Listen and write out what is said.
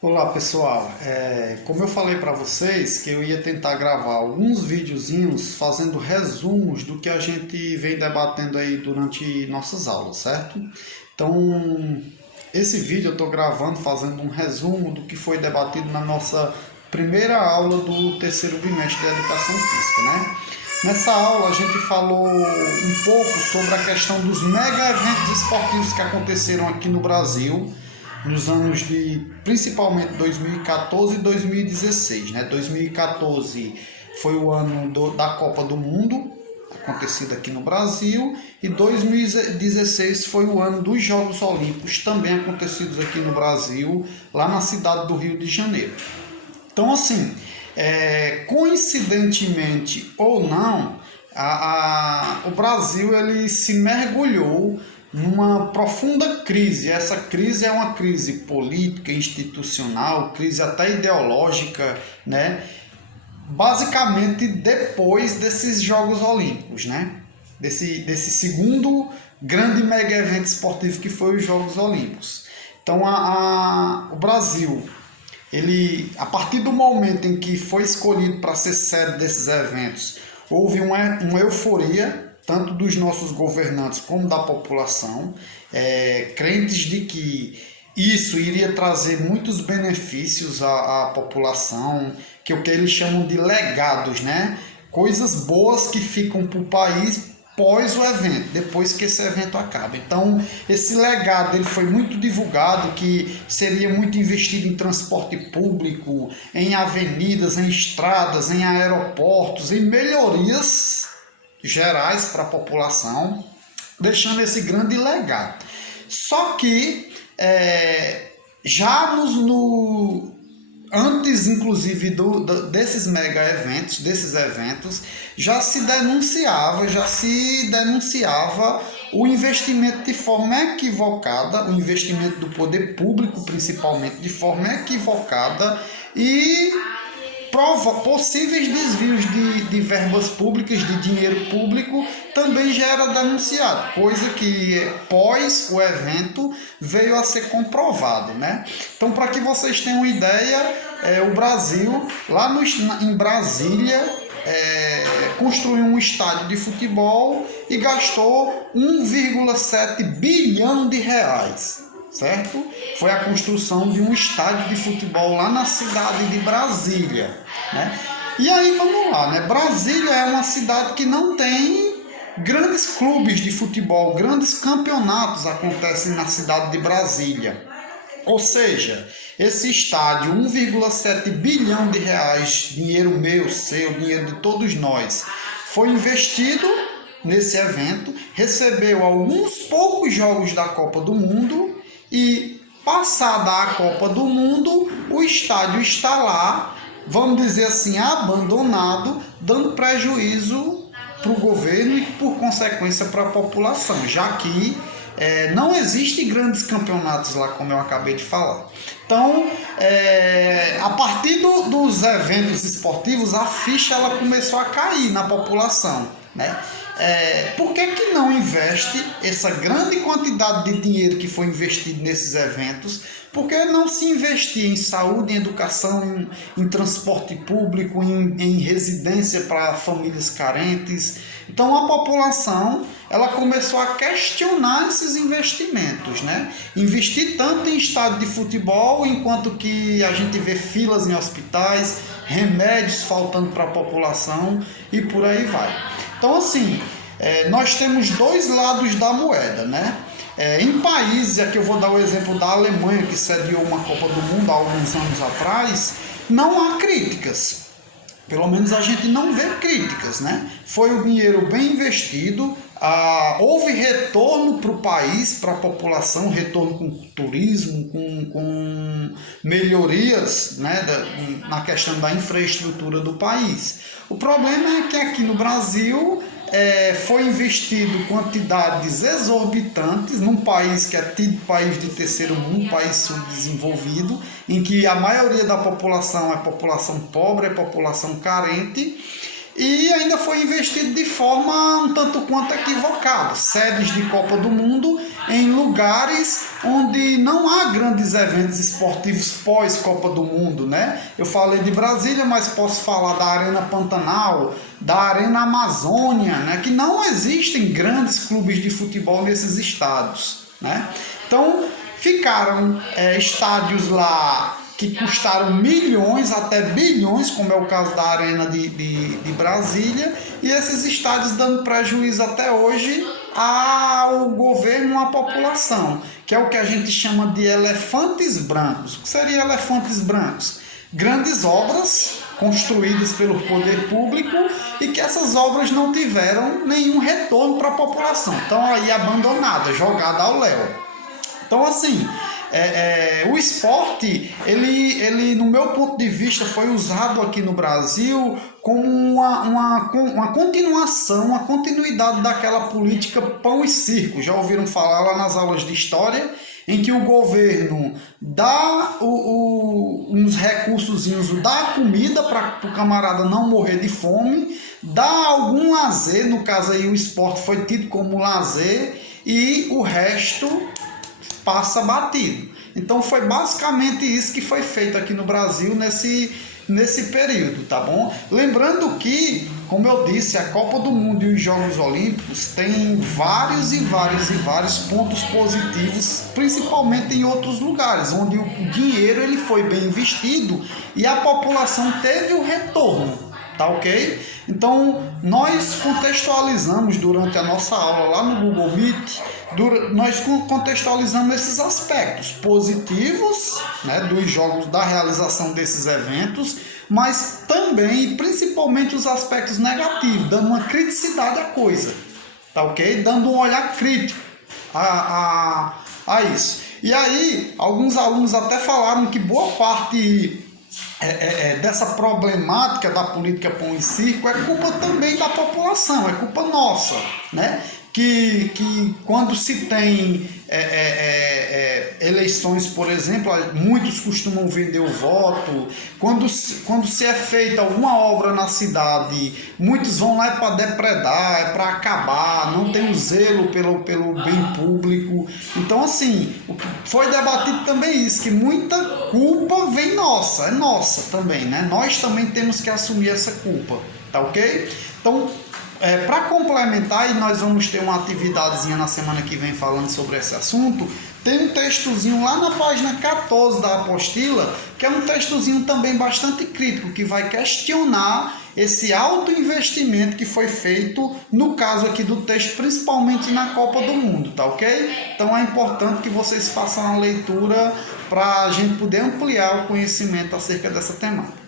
Olá pessoal, como eu falei para vocês que eu ia tentar gravar alguns videozinhos fazendo resumos do que a gente vem debatendo aí durante nossas aulas, certo? Então, esse vídeo eu estou gravando fazendo um resumo do que foi debatido na nossa primeira aula do terceiro bimestre de Educação Física, né? Nessa aula a gente falou um pouco sobre a questão dos mega eventos esportivos que aconteceram aqui no Brasil nos anos de principalmente 2014 e 2016, né? 2014 foi o ano da Copa do Mundo, acontecida aqui no Brasil, e 2016 foi o ano dos Jogos Olímpicos, também acontecidos aqui no Brasil, lá na cidade do Rio de Janeiro. Então, assim, coincidentemente ou não, o Brasil ele se mergulhou numa profunda crise. Essa crise é uma crise política, institucional, crise até ideológica, né? Basicamente depois desses Jogos Olímpicos, né? Desse segundo grande mega evento esportivo que foi os Jogos Olímpicos. Então o Brasil, ele, a partir do momento em que foi escolhido para ser sede desses eventos, houve uma euforia tanto dos nossos governantes como da população, crentes de que isso iria trazer muitos benefícios à população, que é o que eles chamam de legados, né? Coisas boas que ficam para o país pós o evento, depois que esse evento acaba. Então, esse legado ele foi muito divulgado, que seria muito investido em transporte público, em avenidas, em estradas, em aeroportos, em melhorias gerais para a população, deixando esse grande legado. Só que já antes, inclusive, desses mega eventos, desses eventos, já se denunciava o investimento de forma equivocada, o investimento do poder público, principalmente, de forma equivocada e possíveis desvios de verbas públicas, de dinheiro público, também já era denunciado, coisa que pós o evento veio a ser comprovado, né? Então, para que vocês tenham uma ideia, o Brasil, lá em Brasília, construiu um estádio de futebol e gastou 1,7 bilhão de reais. Certo? Foi a construção de um estádio de futebol lá na cidade de Brasília, né? E aí vamos lá, né? Brasília é uma cidade que não tem grandes clubes de futebol, grandes campeonatos acontecem na cidade de Brasília. Ou seja, esse estádio, 1,7 bilhão de reais, dinheiro meu, seu, dinheiro de todos nós, foi investido nesse evento, recebeu alguns poucos jogos da Copa do Mundo. E passada a Copa do Mundo, o estádio está lá, vamos dizer assim, abandonado, dando prejuízo para o governo e, por consequência, para a população, já que não existem grandes campeonatos lá, como eu acabei de falar. Então, a partir dos eventos esportivos, a ficha ela começou a cair na população, né? Por que não investe essa grande quantidade de dinheiro que foi investido nesses eventos? Por que não se investir em saúde, em educação, em transporte público, em residência para famílias carentes? Então a população ela começou a questionar esses investimentos, né? Investir tanto em estádio de futebol, enquanto que a gente vê filas em hospitais, remédios faltando para a população e por aí vai. Então, assim, nós temos dois lados da moeda, né? Em países, aqui eu vou dar o exemplo da Alemanha, que sediou uma Copa do Mundo há alguns anos atrás, não há críticas. Pelo menos a gente não vê críticas, né? Foi o dinheiro bem investido, houve retorno para o país, para a população, retorno com turismo, com melhorias, né, na questão da infraestrutura do país. O problema é que aqui no Brasil foi investido quantidades exorbitantes num país que é tido país de terceiro mundo, país subdesenvolvido, em que a maioria da população é população pobre, é população carente, e ainda foi investido de forma um tanto quanto equivocada. Sedes de Copa do Mundo em lugares onde não há grandes eventos esportivos pós-Copa do Mundo, né? Eu falei de Brasília, mas posso falar da Arena Pantanal, da Arena Amazônia, né? Que não existem grandes clubes de futebol nesses estados, né? Então, ficaram estádios lá que custaram milhões até bilhões, como é o caso da Arena de Brasília, e esses estádios dando prejuízo até hoje ao governo e à população, que é o que a gente chama de elefantes brancos. O que seria elefantes brancos? Grandes obras construídas pelo poder público e que essas obras não tiveram nenhum retorno para a população. Estão aí abandonadas, jogadas ao léu. Então, assim, o esporte, ele, no meu ponto de vista, foi usado aqui no Brasil como uma continuação, uma continuidade daquela política pão e circo. Já ouviram falar lá nas aulas de história, em que o governo dá uns recursozinhos, dá comida para o camarada não morrer de fome, dá algum lazer, no caso aí o esporte foi tido como lazer, e o resto passa batido. Então foi basicamente isso que foi feito aqui no Brasil nesse período, tá bom? Lembrando que, como eu disse, a Copa do Mundo e os Jogos Olímpicos têm vários pontos positivos, principalmente em outros lugares, onde o dinheiro ele foi bem investido e a população teve o retorno. Tá ok? Então, nós contextualizamos durante a nossa aula lá no Google Meet, nós contextualizamos esses aspectos positivos, né, dos jogos, da realização desses eventos, mas também e principalmente os aspectos negativos, dando uma criticidade à coisa, tá ok? Dando um olhar crítico a isso. E aí, alguns alunos até falaram que boa parte dessa problemática da política pão e circo é culpa também da população, é culpa nossa, né? Que quando se tem eleições, por exemplo, muitos costumam vender o voto. Quando se é feita alguma obra na cidade, muitos vão lá para depredar, é para acabar, não tem o zelo pelo bem público. Então, assim, o que foi debatido também isso, que muita culpa vem nossa, é nossa também, né? Nós também temos que assumir essa culpa, tá ok? Então, para complementar, e nós vamos ter uma atividadezinha na semana que vem falando sobre esse assunto, tem um textozinho lá na página 14 da apostila, que é um textozinho também bastante crítico, que vai questionar esse alto investimento que foi feito, no caso aqui do texto, principalmente na Copa do Mundo, tá ok? Então é importante que vocês façam a leitura para a gente poder ampliar o conhecimento acerca dessa temática.